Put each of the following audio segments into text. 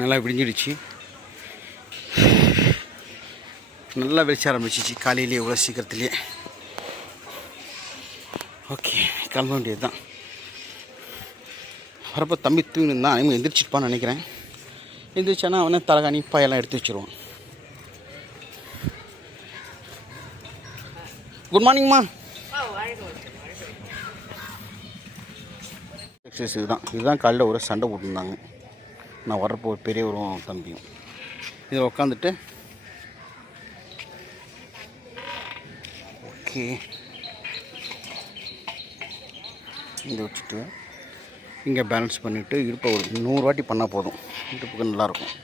நல்லா விடிஞ்சிடுச்சு. நல்லா வெளிச்ச ஆரம்பிச்சிச்சு காலையிலேயே இவ்வளோ சீக்கிரத்துலேயே ஓகே கிளம்ப வேண்டியது தான் வரப்போ தம்பி தூங்கினா தான் எந்திரிச்சிருப்பான்னு நினைக்கிறேன். எந்திரிச்சானா அவனே தலகாணி பாயெல்லாம் எடுத்து வச்சுருவான். குட் மார்னிங்மா எக்ஸசைஸ் இதுதான். இதுதான் காலையில் ஒரு சண்டை போட்டிருந்தாங்க. நான் வர்றப்போ ஒரு பெரியவரும் தம்பியும் இதில் உட்காந்துட்டு. ஓகே. இதை வச்சுட்டு இங்கே பேலன்ஸ் பண்ணிவிட்டு இடுப்பை ஒரு நூறு வாட்டி பண்ணால் போதும். இடுப்புக்கு நல்லாயிருக்கும்.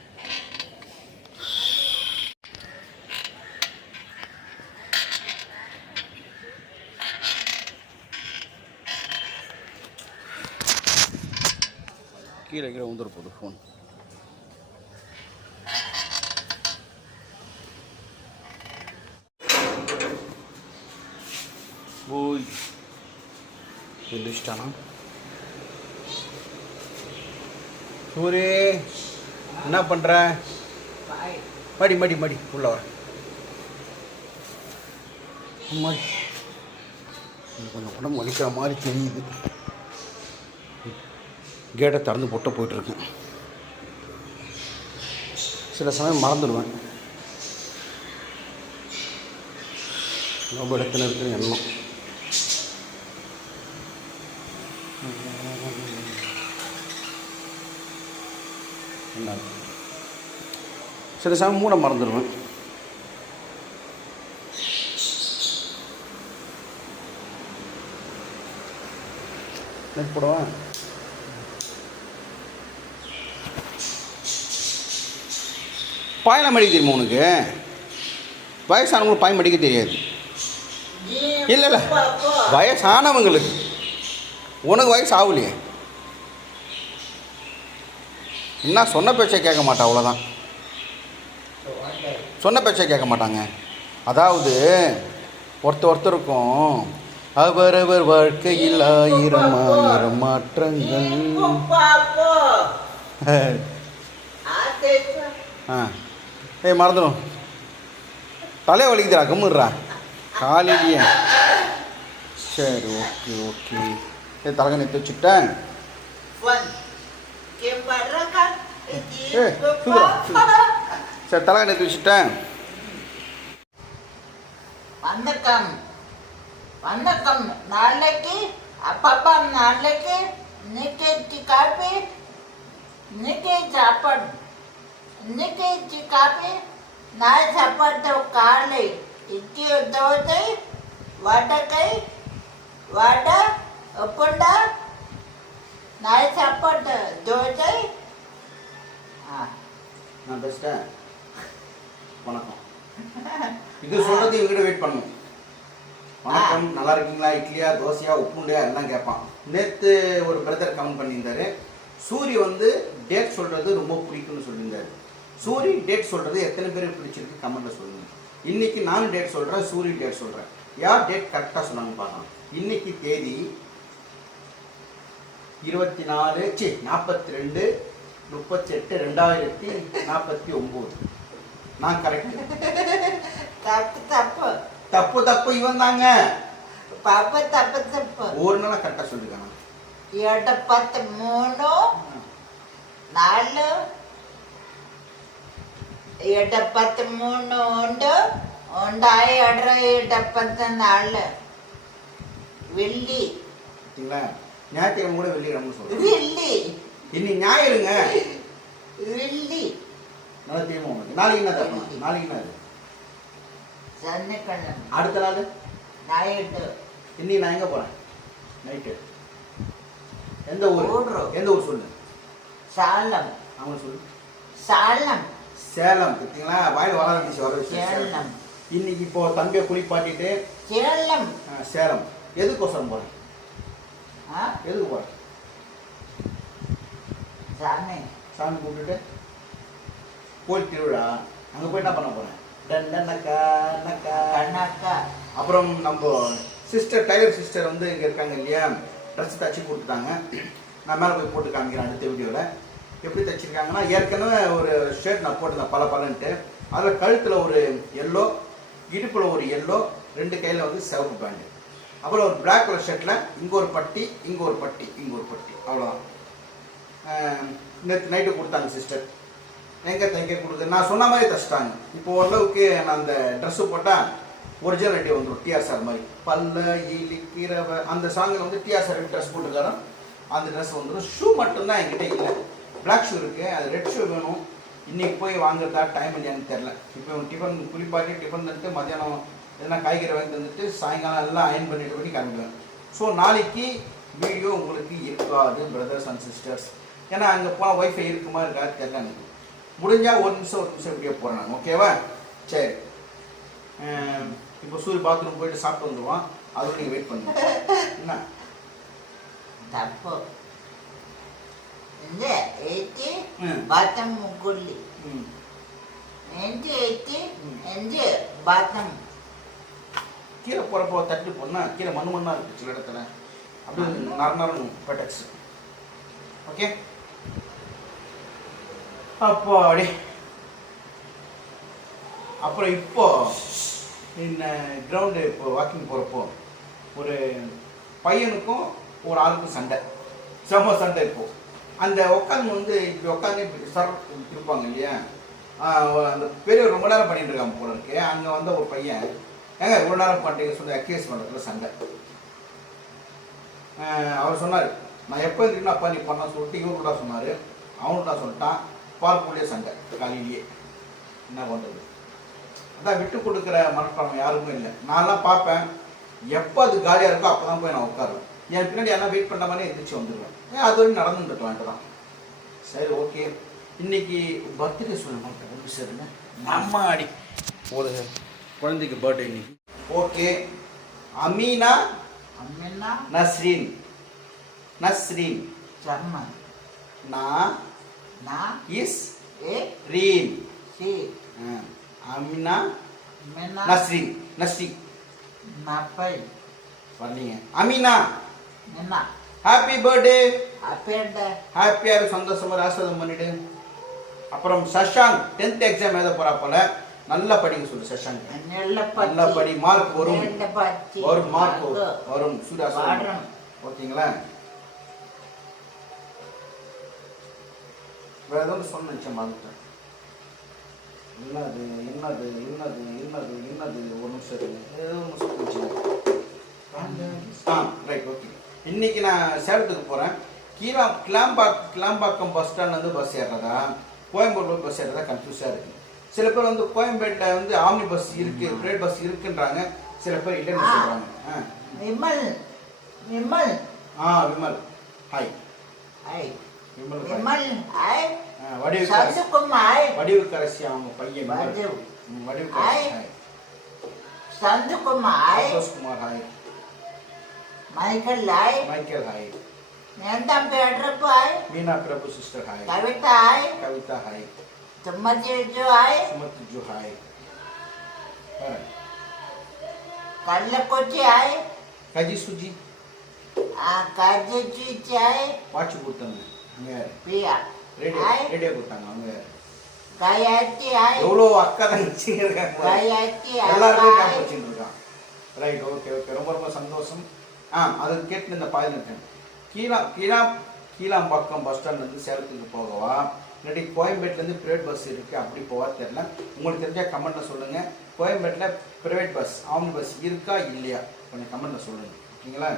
கீழே கீழே வந்துட போகுது ஃபோன் எழுதிச்சிட்டானா சூரி என்ன பண்ணுற மடி மடி மடி உள்ள வர. எனக்கு கொஞ்சம் உடம்பு வலிக்கிற மாதிரி தெரியுது. கேட்டை திறந்து போட்டு போயிட்டுருக்கேன் சில சமயம் மறந்துடுவேன். ரொம்ப இடத்துல இருக்கிற எண்ணம் என்ன சில சமயம் மூட மறந்துடுவேன். நெட் போடவா? பாயெல்லாம் மடிக்க தெரியுமா உனக்கு? வயசானவங்களுக்கு பாயம் மடிக்க தெரியாது. இல்லை இல்லை. வயசானவங்களுக்கு. உனக்கு வயசு ஆகலையே. என்ன சொன்ன பேச்சை கேட்க மாட்டா அவ்வளோதான் சொன்ன பேச்சை கேட்க மாட்டாங்க. அதாவது ஒருத்தர் ஒருத்தருக்கும் அவரவர் வாழ்க்கையில் ஆயிரம் ஆயிரம் மாற்றங்கள். ஆ. ஏய் மறந்துடும் தலை வலிக்குதுடா கம்முடுறா. காலையிலேயே சரி ஓகே ஓகே. ஏய் தலகை நிறுத்தி வச்சுட்டேன் ஏய் சுதுரா சரி தலகை நிறுத்தி வச்சுட்டேன். வணக்கம். வணக்கம். நாளைக்கு அப்பப்பா நாளைக்கு இன்னைக்கு காப்பி இன்னைக்கு சாப்பாடு இன்னைக்கு காப்பி நாளை சாப்பாடு காலை இட்லி தோசை வடக்கை வடை உப்புண்டா நாளை சாப்பாடு தோசை. ஆ. நான் பேசிட்டேன். வணக்கம். இது சொல்கிறது இவங்கிட்ட வெயிட் பண்ணும் வணக்கம் நல்லா இருக்கீங்களா? இட்லியா தோசையா உப்புண்டையா? எல்லாம் கேட்பான். நேற்று ஒரு பிரதர் கமெண்ட் பண்ணியிருந்தாரு. சூரிய வந்து டேட் சொல்கிறது ரொம்ப பிடிக்கும்னு சொல்லியிருந்தாரு. சூரிய டேட் சொல்கிறது எத்தனை பேருக்கு பிடிச்சிருக்கு கமெண்ட்டில் சொல்லுங்க. இன்னைக்கு நான் டேட் சொல்கிறேன் சூரிய டேட் சொல்கிறேன் யார் டேட் கரெக்டாக சொன்னாங்கன்னு பார்க்கலாம். இன்னைக்கு தேதி இருபத்தி நாலு சி நாற்பத்தி ரெண்டு முப்பத்தெட்டு ரெண்டாயிரத்தி நாற்பத்தி ஒம்பது. நான் கரெக்ட் தப்பு தப்பு. தப்பு தப்பு இவன் தாங்க. பாப்பா தப்பு தப்பு. ஒரு நாளாக கரெக்டாக சொல்லிருக்காங்க. எட பத்து மூணு நாலு. എടപ്പത്തി മൂന്ന് ഉണ്ട് ഉണ്ടായ ഇടറ എടപ്പത്തി നാല് വെള്ളി ஞாயிற்றுக்கிழமை கூட வெள்ளி வெள்ளி. இன்னைக்கு ஞாயிறுங்க. வெள்ளி. நல்ல தீர்வு உங்களுக்கு நாளைக்கு என்ன தப்பு நாளைக்கு என்ன சனிக்கிழமை. அடுத்த நாள்? நைட்டு. இன்னைக்கு நான் எங்கே போகிறேன் நைட்டு. எந்த ஊர்? எந்த ஊர் சொல்லு? சேலம். அவங்க சொல்லு. சேலம். சேலம் பார்த்தீங்களா வாயில் வளர இருந்துச்சு வர சேலம். இன்னைக்கு இப்போ தம்பியை குளிப்பாட்டிட்டு சேலம். சேலம். எதுக்கோசரம் போகிறேன் எதுக்கு போகிறேன் சாமி. சாமி கூப்பிட்டுட்டு கோயில் திருவிழா அங்கே போய் என்ன பண்ண போகிறேன் டன்னக்கா நக்கா கண்ணாக்கா. அப்புறம் நம்ம சிஸ்டர் டைலர் சிஸ்டர் வந்து இங்கே இருக்காங்க இல்லையா? ட்ரெஸ் தச்சு கொடுத்துட்டாங்க. நான் மேலே போய் போட்டு காமிக்கிறேன் அடுத்த வீடியோவில் எப்படி தைச்சிருக்காங்கன்னா ஏற்கனவே ஒரு ஷர்ட் நான் போட்டிருந்தேன் பல பலன்ட்டு. அதில் கழுத்தில் ஒரு எல்லோ இடுப்பில் ஒரு எல்லோ ரெண்டு கையில் வந்து சிவப்பு பேண்டு அப்புறம் ஒரு பிளாக் கலர் ஷர்ட்டில் இங்கே ஒரு பட்டி இங்கே ஒரு பட்டி இங்கே ஒரு பட்டி. அவ்வளோதான் நேற்று நைட்டு கொடுத்தாங்க சிஸ்டர் எங்கே தைக்க கொடுக்குறது நான் சொன்ன மாதிரி தைச்சிட்டாங்க. இப்போ ஓரளவுக்கு நான் அந்த ட்ரெஸ்ஸு போட்டால் ஒரிஜினல் ரெட்டி வந்துடும் டிஆர் சார் மாதிரி. பல்ல இலிக்கிறவ அந்த சாங்கில் வந்து டிஆர் சார் ட்ரெஸ் போட்டுருக்காரோ? அந்த ட்ரெஸ் வந்துடும் ஷூ மட்டும்தான் என்கிட்ட இல்லை. பிளாக் ஷூ இருக்குது அது ரெட் ஷூ வேணும். இன்றைக்கி போய் வாங்குறதா டைம் இல்லையான்னு தெரில இப்போ டிஃபன் குளிப்பாட்டி டிஃபன் தந்துட்டு மத்தியானம் எதனா காய்கறி வாங்கி தந்துட்டு சாயங்காலம் எல்லாம் அயன் பண்ணிட்டு பண்ணி கிளம்பிடுவேன். ஸோ நாளைக்கு வீடியோ உங்களுக்கு இருக்காது பிரதர்ஸ் அண்ட் சிஸ்டர்ஸ் ஏன்னா அங்கே போனால் ஒய்ஃபை இருக்குமா இருக்காது தெரியல எனக்கு. முடிஞ்சால் ஒரு நிமிஷம் ஒரு நிமிஷம் இப்படியே போகிறேன் ஓகேவா சரி. இப்போ சூரிய பாத்ரூம் போயிட்டு சாப்பிட்டு வந்துடுவோம் அதுவும் நீங்கள் வெயிட் பண்ணுங்க. என்ன? தப்பு. இந்த எயிட்டி பாத்தம் முக்குள்ளி. எந்த எயிட்டி எந்த பாத்தம் கீழே போகிறப்போ தட்டு போனா கீழே மண் மண்ணாக இருக்குது சில இடத்துல. அப்படி நர நரணும் ஓகே அப்பாடி. அப்புறம் இப்போ என்ன கிரவுண்டு இப்போ வாக்கிங் போகிறப்போ ஒரு பையனுக்கும் ஒரு ஆளுக்கும் சண்டை. செம சண்டை இப்போ. அந்த உட்காந்து வந்து இப்படி உட்காந்து இப்படி சர் இருப்பாங்க இல்லையா? அந்த பெரியவர் ரொம்ப நேரம் பண்ணிட்டு இருக்காங்க போல இருக்கு. அங்கே வந்த ஒரு பையன் ஏங்க இவ்வளோ நேரம் பண்ணுறீங்க சொல்லி அக்யூஸ் பண்ணுறதுல சண்டை. அவர் சொன்னார் நான் எப்போ இருக்கணும் அப்பா நீ பண்ண சொல்லிட்டு இவர்கிட்ட சொன்னார். அவனுக்கிட்ட தான் சொல்லிட்டான். பார்க்கக்கூடிய சண்டை இந்த காலையிலேயே. என்ன பண்ணுறது அதான் விட்டு கொடுக்குற மனப்பாடம் யாருக்கும் இல்லை. நான்லாம் பார்ப்பேன். எப்போ அது காலியாக இருக்கோ அப்போ தான் போய் நான் உட்காருவேன். என் பின்னாடி யாரா வெயிட் பண்ண மாதிரி எந்திரிச்சு வந்துடுவேன் அது வரைக்கும் நடந்துட்டு தான் சரி ஓகே. இன்னைக்கு பர்த்டே சொல்ல மாட்டேன் ஒன்று சரிங்க நம்ம அடி ஒரு குழந்தைக்கு பர்த்டே இன்னைக்கு. ஓகே. அமீனா அமீனா. நஸ்ரீன். நஸ்ரீன். சர்மா. நான் నా இஸ் ఏ ரீன் సి ஆ, அமினா మినా நஸ்ரீன் நஸ்ரீ నాపై வரலீங்க அமீனா నిన్న ஹாப்பி பர்த்டே అపేడ ஹாப்பியாக இரு சந்தோஷமா ஆசிர்வாதம் பண்ணிடு அப்புறம் சஷாங்க் டென்த் எக்ஸாம் எழுத போறா போல நல்லா படிக்க சொல்லு சஷாங்க் నీళ్ళ நல்லா படி மார்க் வரும் నీళ్ళ పచ్చి வரும் மார்க் வரும் சூர்யா వాడడం ஓகேங்களா வேறு ஏதோ சொன்ன நிச்சயம் மறந்துட்டேன் என்னது என்னது என்னது என்னது என்னது ஒரு நிமிஷம் ஏதோ ஒன்று சொல்லிச்சு. ஆ ரைட் ஓகே இன்னைக்கு நான் சேலத்துக்கு போகிறேன் கீழா கிளாம்பாக் கிளாம்பாக்கம் பஸ் ஸ்டாண்ட்லேருந்து பஸ் ஏறுறதா? கோயம்பேடு பஸ் ஏறுறதா கன்ஃபியூஸாக இருக்குது சில பேர் வந்து கோயம்பேட்டில் வந்து ஆம்னி பஸ் இருக்குது பிரைவேட் பஸ் இருக்குன்றாங்க. சில பேர் இல்லைன்னு சொல்கிறாங்க ஆ. விமல் விமல். ஆ Vimal. Hi hi Vimal Vimal hi Vimal I ஆ, வடிவுக்கரசி సందుకుమార్ வடிவுக்கரசி அவங்க பையன் விமல். வடிவு. ம், Vadivukkarasi hi. Hi సందుకుమార్ Santhoshkumar hi Michael I Michael hi ఎంత పేడ్రపు I Meena Prabhu sister hi Kavitha I Kavitha hi తుమ్మచేజు I Sumathi zoo hi ah, కళ్ళకొచ్చి I கஜி Suji ఆ కర్జొచ్చి ఐ வாட்ச் கொடுத்தாங்க அவங்க யாரு పియా ரேடியோ ரேடியோ கொடுத்தாங்க அவங்க. எவ்வளோ அக்கா தங்கச்சி இருக்காங்க. எல்லாருக்கும் இருக்கான் ரைட் ஓகே ஓகே ரொம்ப ரொம்ப சந்தோஷம். ஆ அது கேட்டு இந்த பாயில் இருக்கேன் கீழா கீழா கீழாம்பாக்கம் பஸ் ஸ்டாண்ட்லேருந்து சேலத்துக்கு போகவா? இல்லாட்டி கோயம்பேட்டிலேருந்து ப்ரைவேட் பஸ் இருக்குது அப்படி போவா தெரில உங்களுக்கு தெரிஞ்சால் கமெண்ட்டில் சொல்லுங்கள் கோயம்பேட்டில் ப்ரைவேட் பஸ் ஆம்னி பஸ் இருக்கா இல்லையா? கொஞ்சம் கமெண்ட்டில் சொல்லுங்கள் ஓகேங்களா?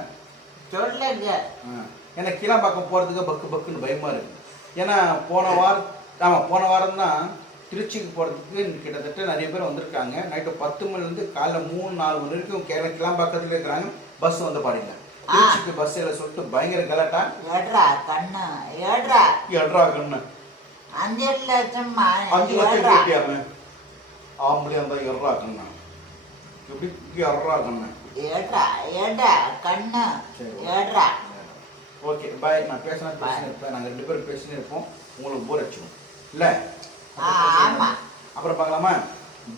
சொல்லலைங்க. ஏன்னா கீழாம்பாக்கம் போகிறதுக்கு பக்கு பக்குன்னு பயமாக இருக்குது ஏன்னா போன வாரம் ஆமாம் போன வாரம் தான் திருச்சிக்கு போகிறதுக்கு கிட்டத்தட்ட நிறைய பேர் வந்திருக்காங்க. நைட்டு பத்து மணிலேருந்து காலைல மூணு நாலு மணி வரைக்கும் கிழக்கெல்லாம் பக்கத்தில் இருக்கிறாங்க. பஸ் வந்து பாருங்க திருச்சிக்கு பஸ் எல்லாம் சொல்லிட்டு பயங்கர கலாட்டா? ஏட்ரா கண்ணு ஏட்ரா ஏட்ரா கண்ணு. அஞ்சு லட்சம் அஞ்சு லட்சம் கேட்டியாரு ஆம்பளை அந்த எட்ரா கண்ணு. எப்படி எட்ரா கண்ணு? ஏட்ரா ஏட்ரா கண்ணு. ஏட்ரா ஓகே பாய் நான் பேசினா பேசினே இருப்பேன். நாங்கள் ரெண்டு பேரும் பேசினே இருப்போம். உங்களுக்கு போர் அடிச்சிடும் இல்லை? அப்புறம் பார்க்கலாமா?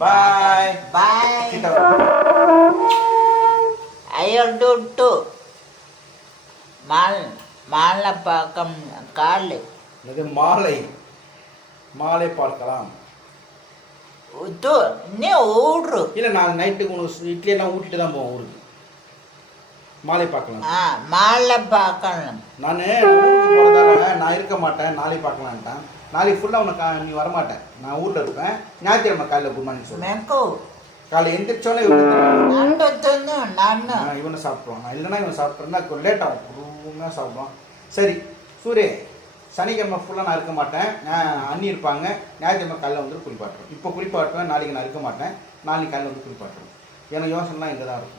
பாய் பாய் ஐயோ டூ டூ மால் மாலை பார்க்கம் காலை. இது மாலை? மாலை பார்க்கலாம். நீ ஓடுறோம் இல்லை நான் நைட்டுக்கு உனக்கு இட்லி எல்லாம் ஊட்டிட்டு தான் போவோம் ஊருக்கு. மாலை பார்க்கலாம். ஆ மாலை பார்க்கணும். நான் நான் இருக்க மாட்டேன் நாளைக்கு பார்க்கலான்ட்டேன். நாளைக்கு ஃபுல்லாக உனக்கு நீ வரமாட்டேன். நான் ஊரில் இருப்பேன். ஞாயிற்றுக்கிழமை காலையில் குட் மார்னிங் சொல்லுவேன் காலையில் எந்திரிச்சோன்னே இவனை இவனை சாப்பிடுவான். இல்லைன்னா இவன் சாப்பிட்றேன்னா லேட் ஆகும். பொறுமையாக சாப்பிடுவான். சரி சூரிய சனிக்கிழமை ஃபுல்லாக நான் இருக்க மாட்டேன். நான் அண்ணி இருப்பாங்க. ஞாயிற்றுக்கிழமை காலையில் வந்து குளிப்பாட்டுறோம். இப்போ குளிப்பாட்டுவேன் நாளைக்கு நான் இருக்க மாட்டேன். நாளைக்கு காலையில் வந்து குளிப்பாட்டுறோம். எனக்கு யோசனைலாம் இங்கே தான் இருக்கும்.